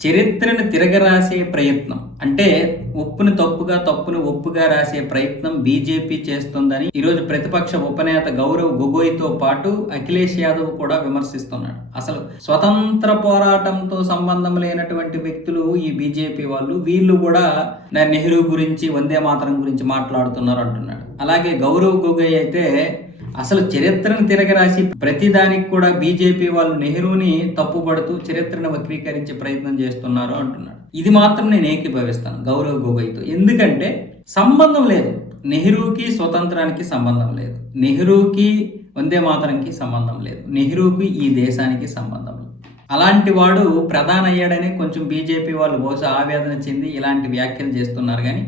చరిత్రను తిరగరాసే ప్రయత్నం. అంటే ఉప్పును తప్పుగా తప్పును ఒప్పుగా రాసే ప్రయత్నం బీజేపీ చేస్తుందని ఈరోజు ప్రతిపక్ష ఉపనేత గౌరవ్ గొగోయ్తో పాటు అఖిలేష్ యాదవ్ కూడా విమర్శిస్తున్నాడు. అసలు స్వతంత్ర పోరాటంతో సంబంధం లేనటువంటి వ్యక్తులు ఈ బీజేపీ వాళ్ళు. వీళ్ళు కూడా నా నెహ్రూ గురించి వందే మాతరం గురించి మాట్లాడుతున్నారు అంటున్నాడు. అలాగే గౌరవ్ గొగోయ్ అయితే అసలు చరిత్రను తిరగరాసి ప్రతిదానికి కూడా బీజేపీ వాళ్ళు నెహ్రూని తప్పుపడుతూ చరిత్రను వక్రీకరించే ప్రయత్నం చేస్తున్నారు అంటున్నాడు. ఇది మాత్రం నేను ఏకీభవిస్తాను గౌరవ్ గొగోయ్తో ఎందుకంటే సంబంధం లేదు. నెహ్రూకి స్వతంత్రానికి సంబంధం లేదు. నెహ్రూకి వందే మాతరంకి సంబంధం లేదు. నెహ్రూకి ఈ దేశానికి సంబంధం లేదు. అలాంటి వాడు ప్రధాన అయ్యాడని కొంచెం బీజేపీ వాళ్ళు బహుశా ఆవేదన చెంది ఇలాంటి వ్యాఖ్యలు చేస్తున్నారు కానీ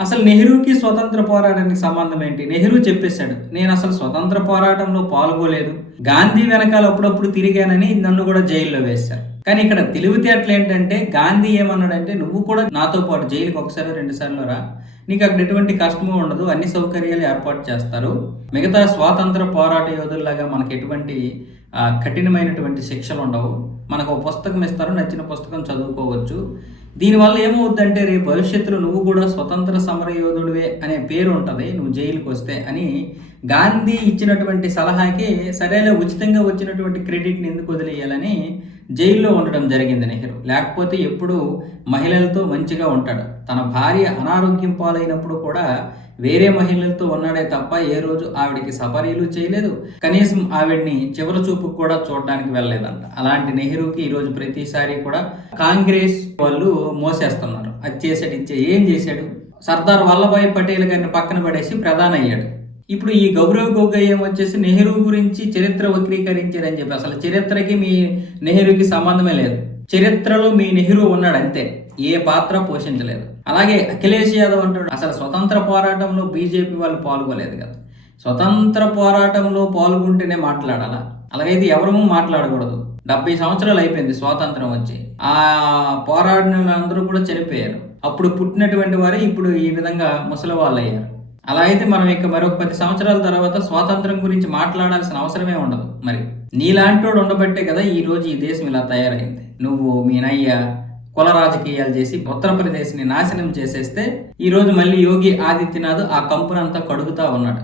అసలు నెహ్రూకి స్వతంత్ర పోరాటానికి సంబంధం ఏంటి? నెహ్రూ చెప్పేశాడు నేను అసలు స్వతంత్ర పోరాటంలో పాల్గొలేదు. గాంధీ వెనకాల అప్పుడప్పుడు తిరిగానని నన్ను కూడా జైల్లో వేశారు. కానీ ఇక్కడ తెలివితేటలు ఏంటంటే గాంధీ ఏమన్నాడంటే నువ్వు కూడా నాతో పాటు జైలుకి ఒకసారి రెండు సార్లు రా. నీకు అక్కడ ఎటువంటి కష్టము ఉండదు. అన్ని సౌకర్యాలు ఏర్పాటు చేస్తారు. మిగతా స్వాతంత్ర పోరాట యోధుల్లాగా మనకి ఎటువంటి కఠినమైనటువంటి శిక్షలు ఉండవు. మనకు ఒక పుస్తకం ఇస్తారు. నచ్చిన పుస్తకం చదువుకోవచ్చు. దీనివల్ల ఏమవుద్దంటే రేపు భవిష్యత్తులో నువ్వు కూడా స్వతంత్ర సమర యోధుడివే అనే పేరు ఉంటుంది. నువ్వు జైలుకి వస్తే అని గాంధీ ఇచ్చినటువంటి సలహాకి సరేలే ఉచితంగా వచ్చినటువంటి క్రెడిట్ని ఎందుకు వదిలేయాలని జైల్లో ఉండడం జరిగింది నెహ్రూ. లేకపోతే ఎప్పుడు మహిళలతో మంచిగా ఉంటాడు. తన భార్య అనారోగ్యం పాలైనప్పుడు కూడా వేరే మహిళలతో ఉన్నాడే తప్ప ఏ రోజు ఆవిడకి సపరీలు చేయలేదు. కనీసం ఆవిడ్ని చివరి చూపు కూడా చూడడానికి వెళ్ళలేదంట. అలాంటి నెహ్రూకి ఈరోజు ప్రతిసారి కూడా కాంగ్రెస్ వాళ్ళు మోసేస్తున్నారు. అది చేశాడు ఇచ్చే ఏం చేశాడు? సర్దార్ వల్లభాయ్ పటేల్ గారిని పక్కన పడేసి ప్రధాన అయ్యాడు. ఇప్పుడు ఈ గౌరవ్ గొగోయ్ ఏమొచ్చేసి నెహ్రూ గురించి చరిత్ర వక్రీకరించారని చెప్పి అసలు చరిత్రకి మీ నెహ్రూకి సంబంధమే లేదు. చరిత్రలో మీ నెహ్రూ ఉన్నాడు అంతే. ఏ పాత్ర పోషించలేదు. అలాగే అఖిలేష్ యాదవ్ అంటాడు అసలు స్వతంత్ర పోరాటంలో బీజేపీ వాళ్ళు పాల్గొలేదు కదా. స్వతంత్ర పోరాటంలో పాల్గొంటేనే మాట్లాడాలా? అలాగైతే ఎవరూ మాట్లాడకూడదు. డెబ్బై సంవత్సరాలు అయిపోయింది స్వాతంత్రం వచ్చి. ఆ పోరాడిన అందరూ కూడా చనిపోయారు అప్పుడు పుట్టినటువంటి వారే ఇప్పుడు ఈ విధంగా ముసలి వాళ్ళు అయ్యారు అలా అయితే మనం ఇక మరొక పది సంవత్సరాల తర్వాత స్వాతంత్రం గురించి మాట్లాడాల్సిన అవసరమే ఉండదు. మరి నీలాంటోడు ఉండబట్టే కదా ఈ రోజు ఈ దేశం ఇలా తయారైంది. నువ్వు మీ నయ్య కుల రాజకీయాలు చేసి ఉత్తరప్రదేశ్ని నాశనం చేసేస్తే ఈరోజు మళ్ళీ యోగి ఆదిత్యనాథ్ ఆ కంపునంతా కడుగుతా ఉన్నాడు.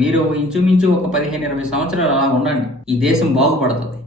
మీరు ఇంచుమించు ఒక పదిహేను ఇరవై సంవత్సరాలు అలా ఉండండి. ఈ దేశం బాగుపడుతుంది.